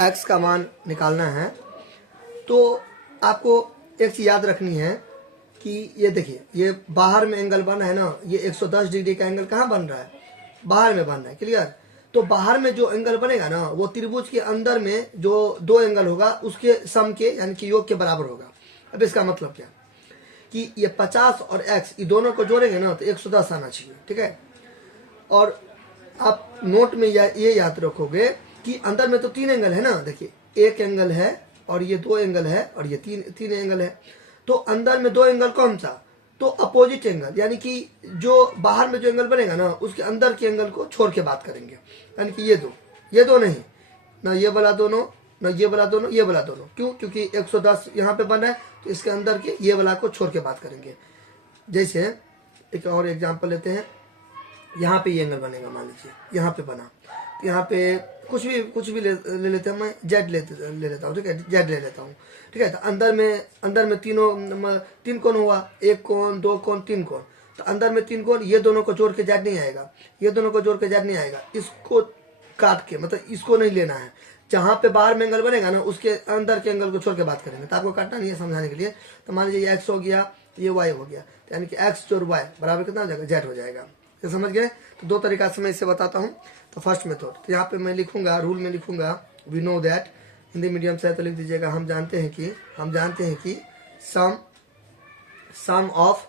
x का मान निकालना है तो आपको एक चीज़ याद रखनी है कि ये देखिए, ये बाहर में एंगल बन रहा है ना, ये 110 डिग्री का एंगल कहाँ बन रहा है, बाहर में बन रहा है, क्लियर। तो बाहर में जो एंगल बनेगा ना वो त्रिभुज के अंदर में जो दो एंगल होगा उसके सम के यानी कि योग के बराबर होगा। अब इसका मतलब क्या कि ये 50 और x ये दोनों को जोड़ेंगे ना तो 110 आना चाहिए, ठीक है। और आप नोट में ये याद रखोगे कि अंदर में तो तीन एंगल है ना, देखिए एक एंगल है और ये दो एंगल है और ये तीन एंगल है। तो अंदर में दो एंगल कौन सा, तो अपोजिट एंगल, यानी कि जो बाहर में जो एंगल बनेगा ना उसके अंदर के एंगल को छोड़ के बात करेंगे, यानी कि ये दो नहीं, ना ये वाला दोनों, ना ये वाला दोनों, ये वाला दोनों। क्यों, क्योंकि 110 यहाँ पे बन रहा है तो इसके अंदर के ये वाला को छोड़ के बात करेंगे। जैसे एक और एग्जाम्पल लेते हैं, यहाँ पे ये एंगल बनेगा, मान लीजिए यहाँ पे बना, तो यहाँ पे कुछ भी ले लेते हैं, मैं जेड ले लेता हूँ, ठीक है, जेड ले लेता हूँ, ठीक है। तो अंदर में तीन कोण हुआ, एक कोण, दो कोण, तीन कोण। तो अंदर में तीन कोण, ये दोनों को जोड़ के जेड नहीं आएगा, ये दोनों को जोड़ के जेड नहीं आएगा, इसको काट के, मतलब इसको नहीं लेना है। जहाँ पे बाहर में एंगल बनेगा ना उसके अंदर के एंगल को छोड़ के बात करेंगे, तो आपको काटना नहीं है समझाने के लिए। तो मान लीजिए ये एक्स हो गया, ये वाई हो गया, तो यानी कि एक्स जोड़ वाई बराबर कितना हो जाएगा, जेड हो जाएगा। ये समझ गए। तो दो तरीका से मैं इसे बताता हूँ। तो फर्स्ट मेथड, तो यहाँ पे मैं लिखूंगा, रूल में लिखूंगा, we know that, Hindi medium से है तो लिख दीजिएगा, हम जानते हैं कि सम ऑफ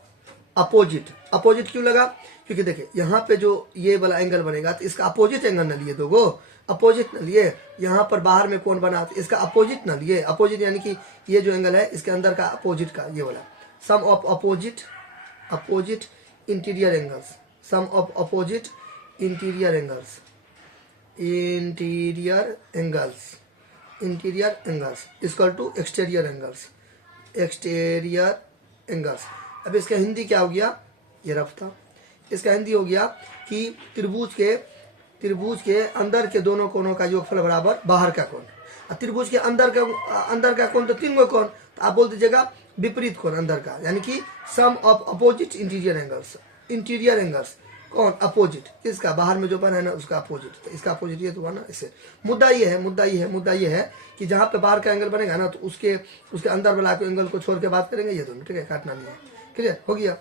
अपोजिट। अपोजिट क्यों लगा, क्योंकि देखिए यहाँ पे जो ये वाला एंगल बनेगा तो इसका अपोजिट एंगल न लिए, दोगो अपोजिट न लिए। यहाँ पर बाहर में कौन बना तो इसका अपोजिट न लिए, अपोजिट यानी कि ये जो एंगल है इसके अंदर का अपोजिट का ये वाला। Sum of opposite interior angles, sum of opposite interior angles equal to exterior angles. अब इसका हिंदी क्या हो गया, ये रफ था, इसका हिंदी हो गया कि त्रिभुज के अंदर के दोनों कोणों का योगफल बराबर बाहर का कोण। त्रिभुज के अंदर का कोण तो तीन गो कोण, तो आप बोल दीजिएगा विपरीत कोण अंदर का, यानी कि सम ऑफ अपोजिट इंटीरियर एंगल्स कौन, अपोजिट, इसका बाहर में जो बना है ना उसका अपोजिट। तो इसका अपोजिट ये तो हुआ ना, इससे मुद्दा ये है कि जहाँ पे बाहर का एंगल बनेगा ना तो उसके अंदर वाला एंगल को छोड़ के बात करेंगे, ये दोनों, ठीक है, काटना नहीं है, क्लियर हो गया।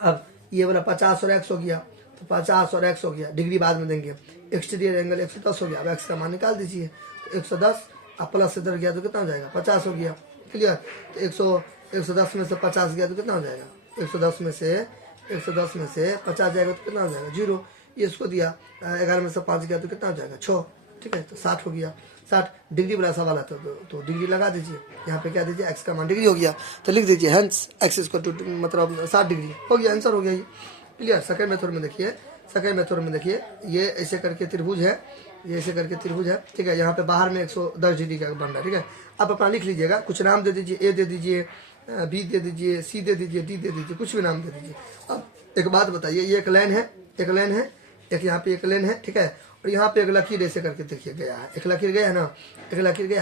अब ये वाला 50 और x हो गया, तो 50 और x हो गया, डिग्री बाद में देंगे। एक्सटीरियर एंगल 110 हो गया, अब x का मान निकाल दीजिए, तो 110 अब प्लस इधर गया तो कितना हो जाएगा, 50 हो गया, क्लियर। तो 110 में से 50 गया तो कितना हो जाएगा, 110 में से 50 जाएगा तो कितना हो जाएगा, 0। ये इसको दिया, 11 में से 5 गया तो कितना हो जाएगा, 6, ठीक है। तो 60 हो गया, 60 डिग्री वाला सवाल आता है तो डिग्री लगा दीजिए, यहाँ पे क्या दीजिए, x का मान डिग्री हो गया, तो लिख दीजिए हेंस x इक्वल टू मतलब 60 डिग्री हो गया, आंसर हो गया ये, क्लियर। सेकंड मेथड में देखिए, ये ऐसे करके त्रिभुज है, ठीक है। यहाँ पे बाहर में 110 डिग्री का बन रहा है, ठीक है। आप अपना लिख लीजिएगा, कुछ नाम दे दीजिए, ए दे दीजिए, बी दे दीजिए, सी दे दीजिए, डी दे दीजिए, कुछ भी नाम दे दीजिए। अब एक बात बताइए, ये एक लाइन है, एक यहाँ पे एक लाइन है, ठीक है, और यहाँ पे एक लकीर ऐसे करके देखिए गया है, एक लकीर गया है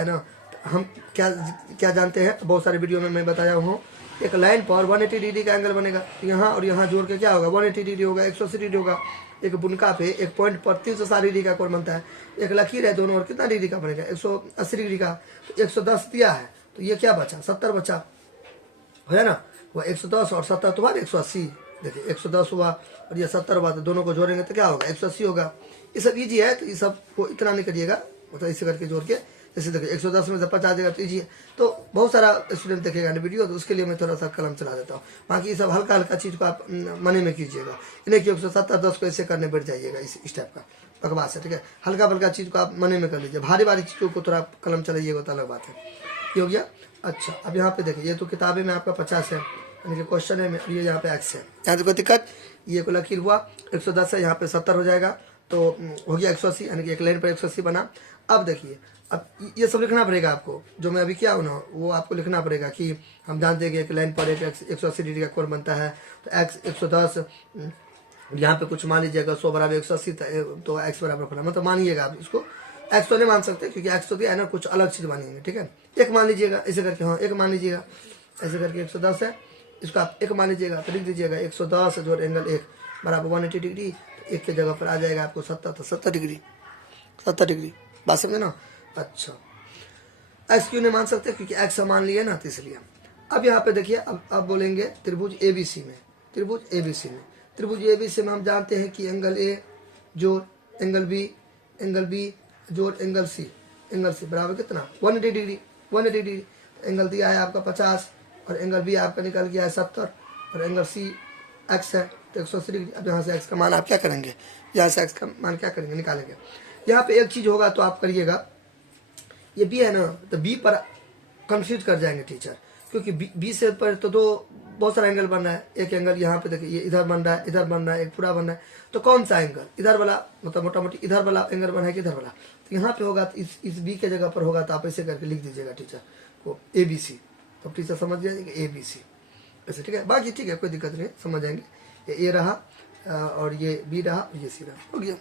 ना। हम क्या जानते हैं, बहुत सारे वीडियो में मैं बताया हूँ, एक लाइन पर 180 डिग्री का एंगल बनेगा, यहाँ और यहाँ जोड़ के क्या होगा, 180 डिग्री होगा, 180 डिग्री होगा। एक बुनका पे एक पॉइंट पर 360 डिग्री का कोण बनता है, एक लकीर है दोनों और कितना डिग्री का बनेगा, 180 डिग्री का। तो 110 दिया है तो ये क्या बचा, 70 बचा, है ना। वह 110 और 70 तो बाद 180, देखिए 110 हुआ और ये 70 हुआ, तो दोनों को जोड़ेंगे तो क्या होगा, 180 होगा। ये सब ईजी है, तो ये सब को इतना नहीं करिएगा, मतलब इसे करके जोड़ के, जैसे देखिए 110 में से 50 आ जाएगा तो ईजी है। तो बहुत सारा स्टूडेंट देखेगा वीडियो, तो उसके लिए मैं थोड़ा सा कलम चला देता हूँ। बाकी ये सब हल्का चीज़ को आप मने में कीजिएगा, इन्हें कि 170-10 को ऐसे करने बैठ जाइएगा, इस टाइप का बकवास है, ठीक है। हल्का चीज़ को आप मने में कर लीजिए, भारी चीज़ों को थोड़ा कलम चलाइएगा तो अलग बात है। ये हो गया। अच्छा, अब यहाँ पे देखिए, ये तो किताबें में आपका 50 है, यानी कि क्वेश्चन है, ये यहाँ पे x है, यहाँ से कोई दिक्कत, ये को लकीर हुआ 110 है, यहाँ पे 70 हो जाएगा, तो हो गया 180, यानी कि एक लाइन पर 180 बना। अब देखिए, अब ये सब लिखना पड़ेगा आपको, जो मैं अभी किया हूँ ना वो आपको लिखना पड़ेगा कि हम जानते हैं कि एक लाइन पर एक 180 डिग्री का कोण बनता है, तो x 110, यहाँ पे कुछ मान लीजिएगा 100 बराबर 180, तो x बराबर खुला, मतलब मानिएगा आप इसको, x तो नहीं मान सकते क्योंकि x तो दिया है ना, कुछ अलग चीज़ मानिएंगे, ठीक है। एक मान लीजिएगा ऐसे करके, हाँ एक मान लीजिएगा ऐसे करके, 110 है, इसको आप एक मान लीजिएगा, तो लिख दीजिएगा 110 जोड़ एंगल 1 बराबर 180 डिग्री, एक के जगह पर आ जाएगा आपको 70, तो 70 डिग्री, बात समझे ना। अच्छा, एक्स क्यों नहीं मान सकते? क्योंकि एक्स मान लिए ना, तो इसलिए। अब यहाँ पे देखिए, अब बोलेंगे त्रिभुज ABC में, त्रिभुज ABC में, त्रिभुज ABC में हम जानते हैं कि एंगल A जोड़ एंगल B जोड़ एंगल C बराबर कितना? 180 डिग्री, 180 डिग्री। एंगल दिया है आपका 50 और एंगल B आपका निकल गया है 70 और एंगल C x है तो 180 डिग्री। अब यहाँ से x का मान आप क्या करेंगे? यहाँ से x का मान क्या करेंगे? निकालेंगे। यहाँ पे एक चीज़ होगा तो आप करिएगा, ये B है ना, तो B पर कंफ्यूज कर जाएंगे टीचर, क्योंकि B से पर तो बहुत सारा एंगल बन रहा है। एक एंगल यहाँ पे देखिए, ये इधर बन रहा है, इधर बन रहा है, एक पूरा बन रहा है, तो कौन सा एंगल? इधर वाला, मतलब मोटा मोटी इधर वाला एंगल बना है कि इधर वाला? तो यहाँ पे होगा तो इस B के जगह पर होगा तो आप ऐसे करके लिख दीजिएगा टीचर को ABC, तो टीचर समझ जाएंगे ABC ऐसे, ठीक है। बाकी ठीक है, कोई दिक्कत नहीं, समझ जाएंगे। ये A रहा और ये B रहा और ये C रहा, हो गया।